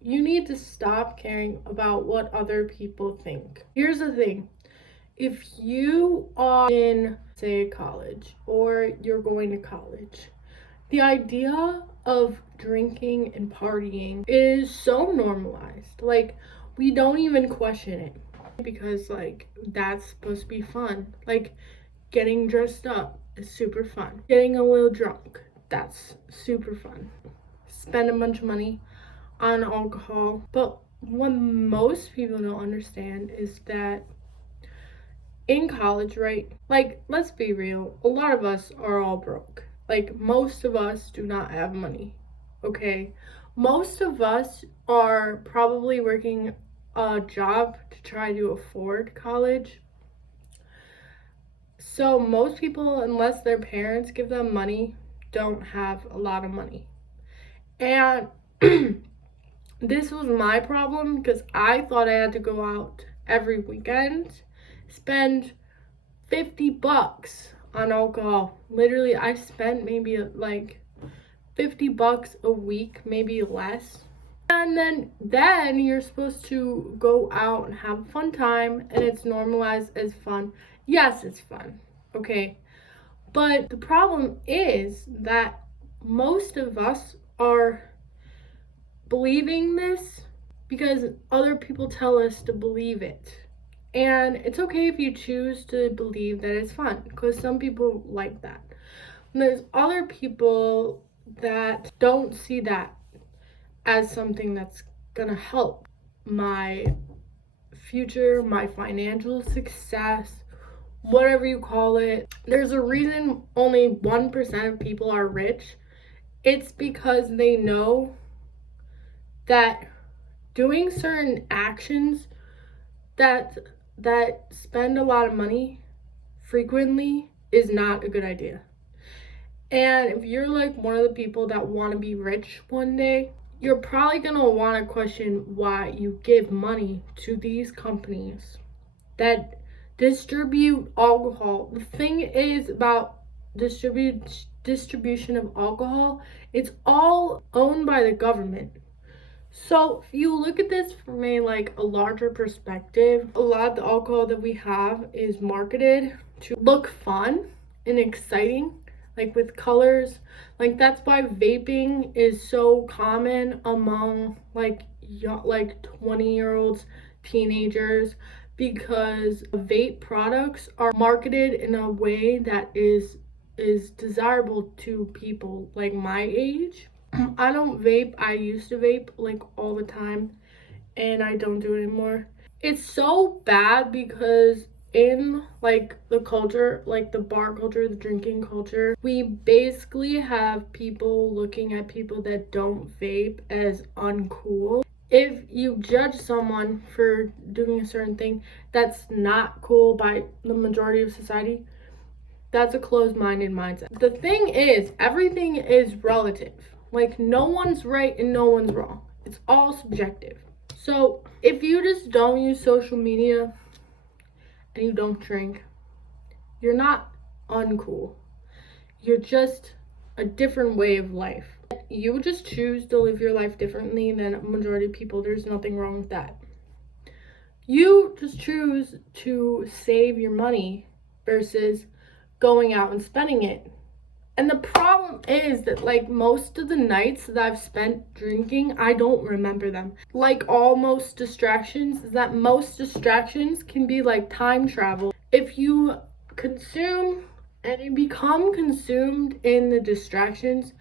you need to stop caring about what other people think. Here's the thing. If you are in, say, college or you're going to college, the idea of drinking and partying is so normalized. Like, we don't even question it because, like, that's supposed to be fun. Like, getting dressed up is super fun. Getting a little drunk, that's super fun. Spend a bunch of money on alcohol. But what most people don't understand is that in college, right? Like, let's be real, a lot of us are all broke. Like, most of us do not have money, okay? Most of us are probably working a job to try to afford college. So, most people, unless their parents give them money, don't have a lot of money. And this was my problem because I thought I had to go out every weekend, spend $50 on alcohol. Literally, I spent maybe like $50 a week, maybe less. And then you're supposed to go out and have a fun time, and it's normalized as fun. Yes, it's fun. Okay. But the problem is that most of us are believing this because other people tell us to believe it. And it's okay if you choose to believe that it's fun, because some people like that. And there's other people that don't see that as something that's gonna help my future, my financial success, whatever you call it. There's a reason only 1% of people are rich. It's because they know that doing certain actions that spend a lot of money frequently is not a good idea. And if you're like one of the people that want to be rich one day, you're probably going to want to question why you give money to these companies that distribute alcohol. The thing is about distribution of alcohol, it's all owned by the government. So if you look at this from a larger perspective, a lot of the alcohol that we have is marketed to look fun and exciting, like with colors. Like that's why vaping is so common among like 20-year-olds, teenagers, because vape products are marketed in a way that is desirable to people like my age. I don't vape. I used to vape like all the time, and I don't do it anymore. It's so bad because in like the culture, like the bar culture, the drinking culture, we basically have people looking at people that don't vape as uncool. If you judge someone for doing a certain thing that's not cool by the majority of society, that's a closed-minded mindset. The thing is, everything is relative. Like, no one's right and no one's wrong. It's all subjective. So, if you just don't use social media and you don't drink, you're not uncool. You're just a different way of life. You just choose to live your life differently than a majority of people. There's nothing wrong with that. You just choose to save your money versus going out and spending it. And the problem is that like most of the nights that I've spent drinking, I don't remember them. Like all most distractions, is that most distractions can be like time travel. If you consume and you become consumed in the distractions,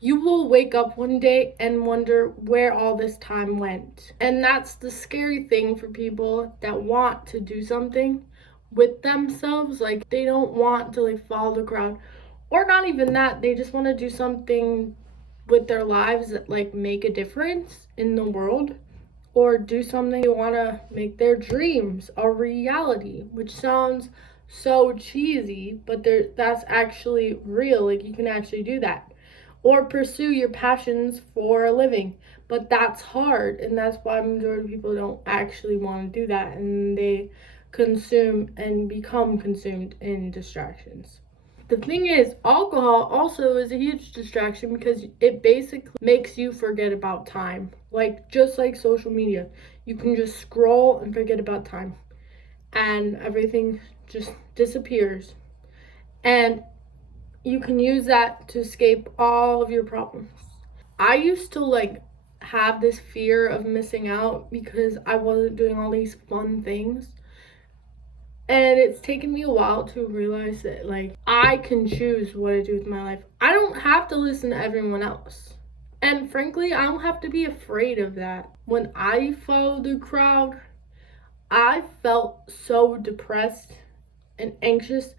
you will wake up one day and wonder where all this time went. And that's the scary thing for people that want to do something with themselves. Like they don't want to like follow the crowd, or not even that, they just want to do something with their lives that like make a difference in the world, or do something they want to make their dreams a reality, which sounds so cheesy, but that's actually real. Like you can actually do that, or pursue your passions for a living. But that's hard, and that's why majority of people don't actually want to do that, and they consume and become consumed in distractions. The thing is, alcohol also is a huge distraction because it basically makes you forget about time. Like, just like social media, you can just scroll and forget about time, and everything just disappears. And you can use that to escape all of your problems. I used to like have this fear of missing out because I wasn't doing all these fun things. And it's taken me a while to realize that like I can choose what I do with my life. I don't have to listen to everyone else. And frankly, I don't have to be afraid of that. When I followed the crowd, I felt so depressed and anxious,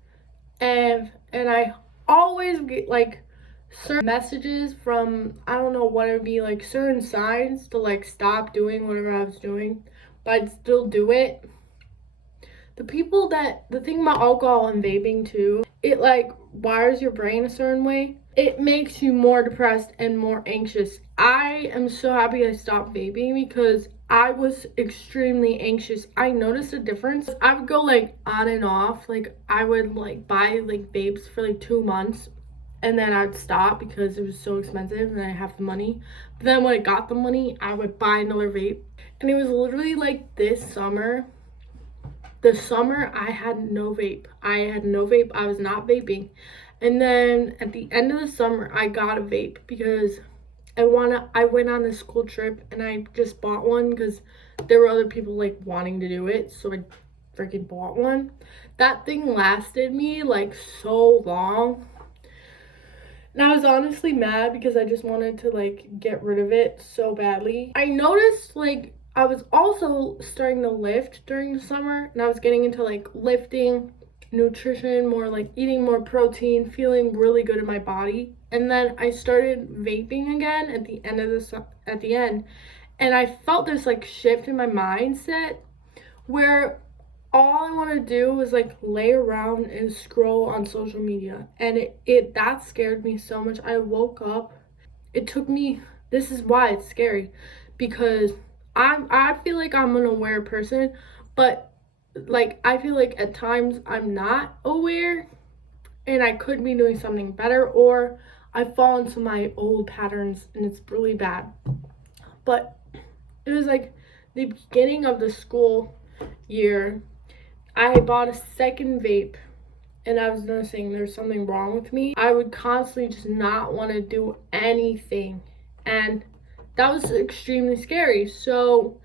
and I always get like certain messages from, I don't know what it would be, like certain signs to like stop doing whatever I was doing, but I'd still do it. The thing about alcohol and vaping too, it like wires your brain a certain way. It makes you more depressed and more anxious. I am so happy I stopped vaping because I was extremely anxious. I noticed a difference. I would go like on and off. Like I would like buy like vapes for like 2 months and then I'd stop because it was so expensive and I didn't have the money. But then when I got the money, I would buy another vape. And it was literally like this summer. The summer I had no vape. I was not vaping. And then at the end of the summer I got a vape because I went on this school trip and I just bought one because there were other people like wanting to do it, so I freaking bought one. That thing lasted me like so long. And I was honestly mad because I just wanted to like get rid of it so badly. I noticed like I was also starting to lift during the summer and I was getting into like lifting, nutrition, more like eating more protein, feeling really good in my body. And then I started vaping again at the end, and I felt this like shift in my mindset where all I want to do was like lay around and scroll on social media, and it that scared me so much. I woke up, it took me, this is why it's scary, because I feel like I'm an aware person, but like I feel like at times I'm not aware and I could be doing something better, or I fall into my old patterns and it's really bad. But it was like the beginning of the school year, I bought a second vape and I was noticing there's something wrong with me. I would constantly just not want to do anything, and that was extremely scary. So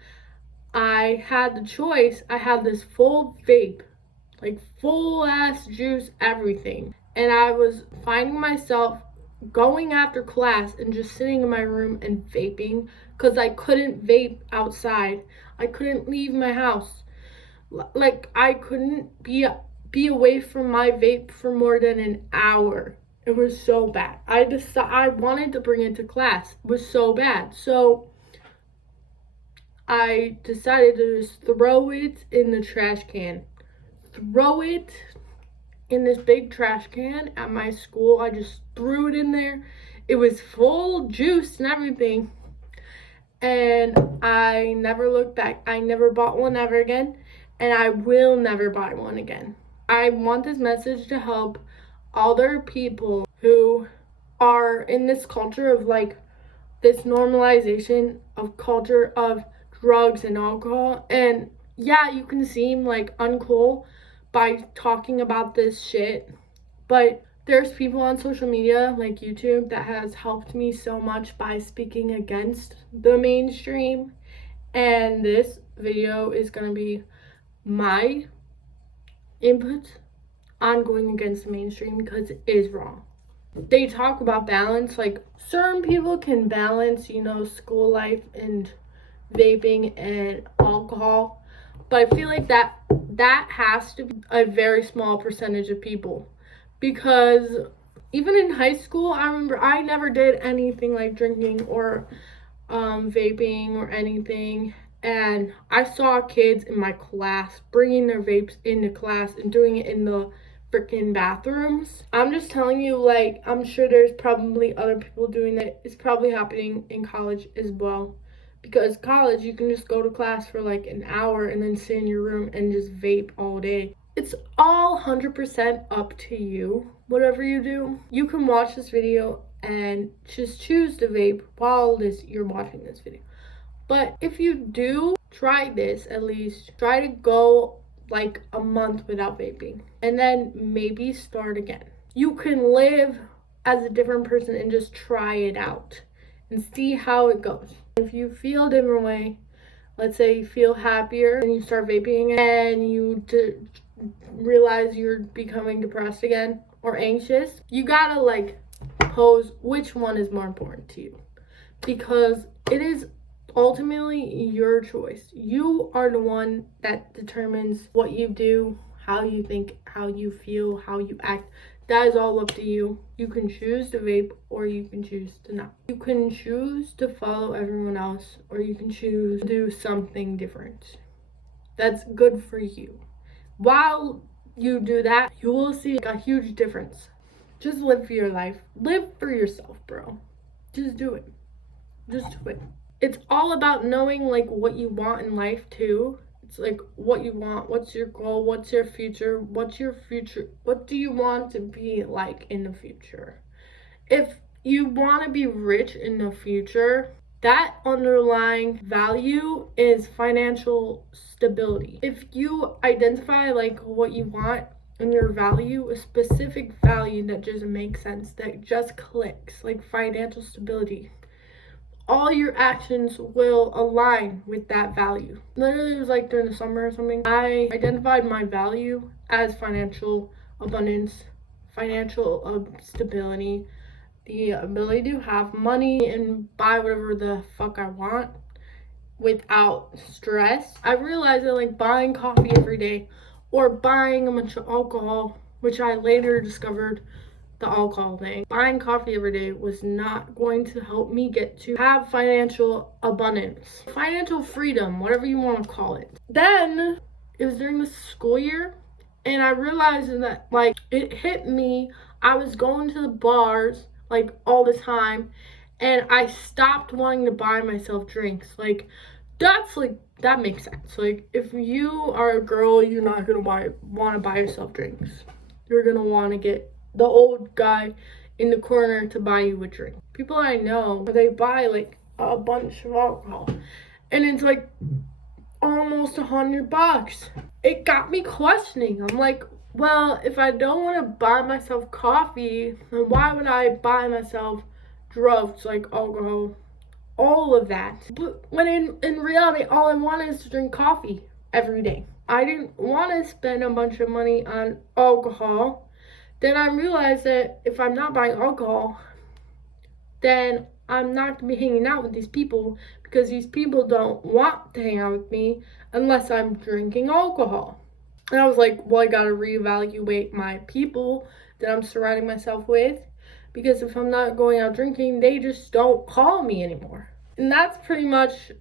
I had the choice. I had this full vape, like full ass juice, everything. And I was finding myself going after class and just sitting in my room and vaping because I couldn't vape outside. I couldn't leave my house. Like I couldn't be away from my vape for more than an hour. It was so bad. I wanted to bring it to class. It was so bad. So I decided to just throw it in the trash can. Throw it in this big trash can at my school. I just threw it in there. It was full juice and everything. And I never looked back. I never bought one ever again. And I will never buy one again. I want this message to help other people who are in this culture of like this normalization of culture of drugs and alcohol. And yeah, you can seem like uncool by talking about this shit, but there's people on social media like YouTube that has helped me so much by speaking against the mainstream. And this video is gonna be my input on going against the mainstream because it is wrong. They talk about balance, like certain people can balance, school life and vaping and alcohol, but I feel like that has to be a very small percentage of people, because even in high school, I remember I never did anything like drinking or vaping or anything. And I saw kids in my class bringing their vapes into class and doing it in the freaking bathrooms. I'm just telling you, like, I'm sure there's probably other people doing that. It's probably happening in college as well. Because college, you can just go to class for like an hour and then sit in your room and just vape all day. It's all 100% up to you. Whatever you do, you can watch this video and just choose to vape while you're watching this video. But if you do try this, at least try to go like a month without vaping and then maybe start again. You can live as a different person and just try it out and see how it goes. If you feel a different way, let's say you feel happier and you start vaping and you realize you're becoming depressed again or anxious, you gotta like pose which one is more important to you, because it is ultimately your choice. You are the one that determines what you do, how you think, how you feel, how you act. That is all up to you. You can choose to vape or you can choose to not. You can choose to follow everyone else or you can choose to do something different. That's good for you. While you do that, you will see a huge difference. Just live for your life. Live for yourself, bro. Just do it. Just do it. It's all about knowing like what you want in life too. It's like what you want, what's your goal, what's your future, what do you want to be like in the future? If you want to be rich in the future, that underlying value is financial stability. If you identify like what you want and your value, a specific value that just makes sense, that just clicks, like financial stability, all your actions will align with that value. Literally, it was like during the summer or something, I identified my value as financial abundance, financial stability, the ability to have money and buy whatever the fuck I want without stress. I realized that like buying coffee every day or buying a bunch of alcohol, which I later discovered the alcohol thing, buying coffee every day was not going to help me get to have financial abundance, financial freedom, whatever you want to call it. Then it was during the school year and I realized that like it hit me. I was going to the bars like all the time and I stopped wanting to buy myself drinks. Like that's like, that makes sense. Like if you are a girl, you're not gonna want to buy yourself drinks. You're gonna want to get the old guy in the corner to buy you a drink. People I know, they buy like a bunch of alcohol and it's like almost $100. It got me questioning. I'm like, well, if I don't want to buy myself coffee, then why would I buy myself drugs like alcohol, all of that? But when in reality, all I wanted is to drink coffee every day. I didn't want to spend a bunch of money on alcohol. Then I realized that if I'm not buying alcohol, then I'm not going to be hanging out with these people because these people don't want to hang out with me unless I'm drinking alcohol. And I was like, well, I got to reevaluate my people that I'm surrounding myself with, because if I'm not going out drinking, they just don't call me anymore. And that's pretty much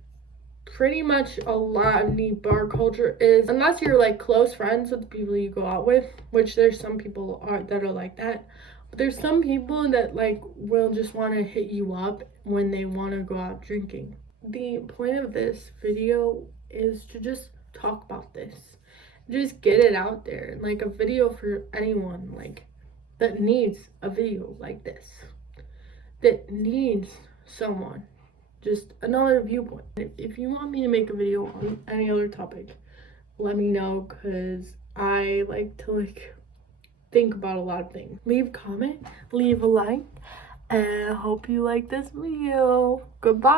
a lot of the bar culture is, unless you're like close friends with the people you go out with, which there's some people that are like that, but there's some people that like will just want to hit you up when they want to go out drinking. The point of this video is to just talk about this, just get it out there, like a video for anyone like that needs a video like this, that needs someone, just another viewpoint. If you want me to make a video on any other topic, let me know, because I like to like think about a lot of things. Leave a comment, leave a like, and I hope you like this video. Goodbye.